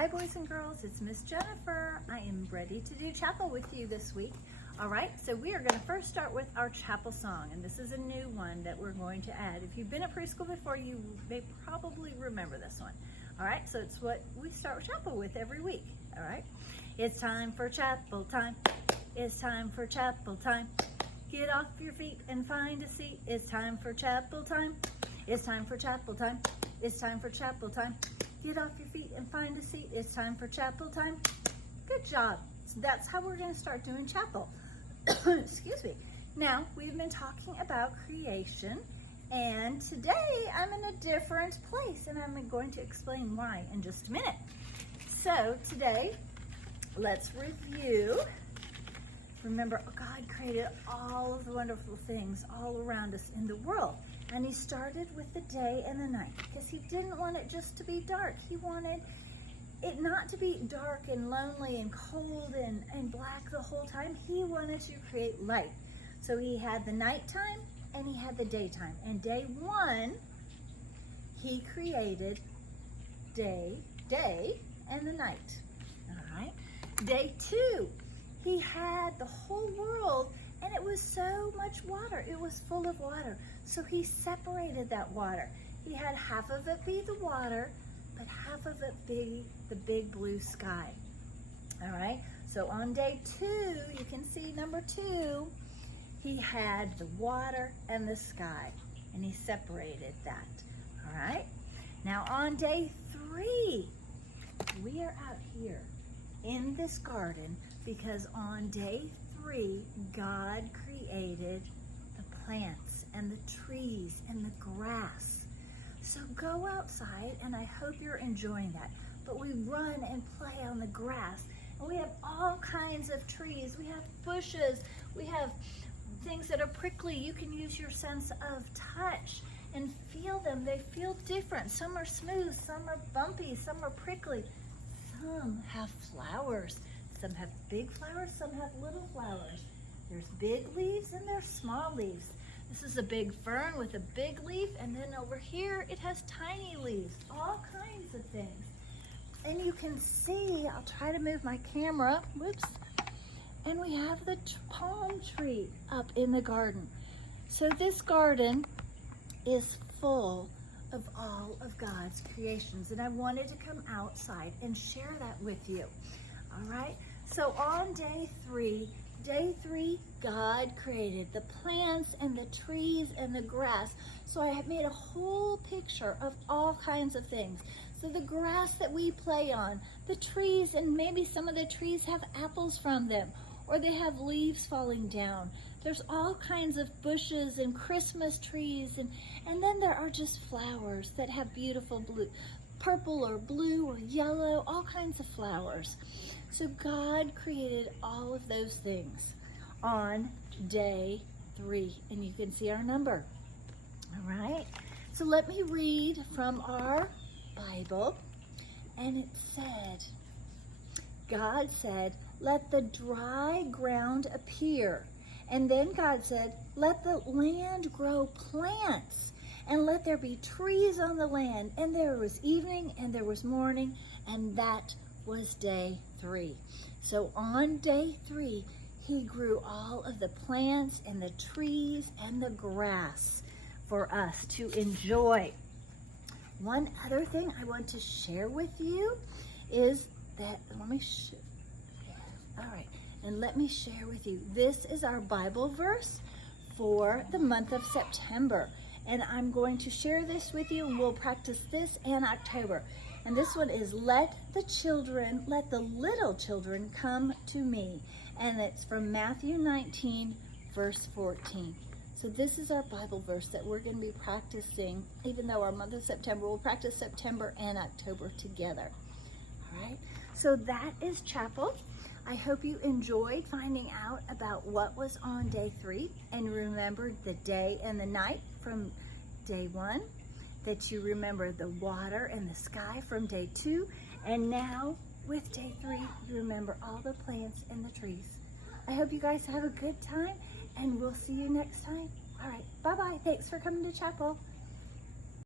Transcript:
Hi boys and girls, it's Miss Jennifer. I am ready to do chapel with you this week. All right, so we are going to first start with our chapel song, and this is a new one that we're going to add. If you've been at preschool before, you may probably remember this one. All right, so it's what we start chapel with every week. All right, it's time for chapel time. It's time for chapel time. Get off your feet and find a seat. It's time for chapel time. It's time for chapel time. It's time for chapel time. Get off your feet and find a seat. It's time for chapel time. Good job. So that's how we're going to start doing chapel. Excuse me. Now, we've been talking about creation, and today I'm in a different place, and I'm going to explain why in just a minute. So today, let's review. Remember, God created all of the wonderful things all around us in the world. And he started with the day and the night because he didn't want it just to be dark. He wanted it not to be dark and lonely and cold and black the whole time. He wanted to create light. So he had the nighttime and he had the daytime. And day one, he created day and the night. All right. Day two, he had the whole world, and it was so much water. It was full of water. So he separated that water. He had half of it be the water, but half of it be the big blue sky. All right. So on day two, you can see number 2, he had the water and the sky, and he separated that. All right. Now on day 3, we are out here in this garden because on day 3, God created the plants and the trees and the grass. So go outside, and I hope you're enjoying that. But we run and play on the grass, and we have all kinds of trees. We have bushes. We have things that are prickly. You can use your sense of touch and feel them. They feel different. Some are smooth, some are bumpy, some are prickly. Some have flowers. Some have big flowers, some have little flowers. There's big leaves and there's small leaves. This is a big fern with a big leaf, and then over here it has tiny leaves, all kinds of things. And you can see, I'll try to move my camera, whoops, and we have the palm tree up in the garden. So this garden is full of all of God's creations, and I wanted to come outside and share that with you. All right, so on day 3, God created the plants and the trees and the grass. So I have made a whole picture of all kinds of things. So the grass that we play on, the trees, and maybe some of the trees have apples from them, or they have leaves falling down. There's all kinds of bushes and Christmas trees, and then there are just flowers that have beautiful blue, purple or blue or yellow, all kinds of flowers. So God created all of those things on day 3, and you can see our number. All right, so let me read from our Bible, and it said, God said, let the dry ground appear. And then God said, let the land grow plants, and let there be trees on the land. And there was evening and there was morning, and that was day 3. So on day 3, he grew all of the plants and the trees and the grass for us to enjoy. One other thing I want to share with you is that, let me share with you. This is our Bible verse for the month of September. And I'm going to share this with you, and we'll practice this in October. And this one is, let the little children come to me. And it's from Matthew 19, verse 14. So this is our Bible verse that we're going to be practicing, even though our month of September, we'll practice September and October together. All right, so that is chapel. I hope you enjoyed finding out about what was on day 3 and remembered the day and the night from day 1, that you remember the water and the sky from day 2, and now with day 3, you remember all the plants and the trees. I hope you guys have a good time, and we'll see you next time. All right, bye-bye. Thanks for coming to chapel.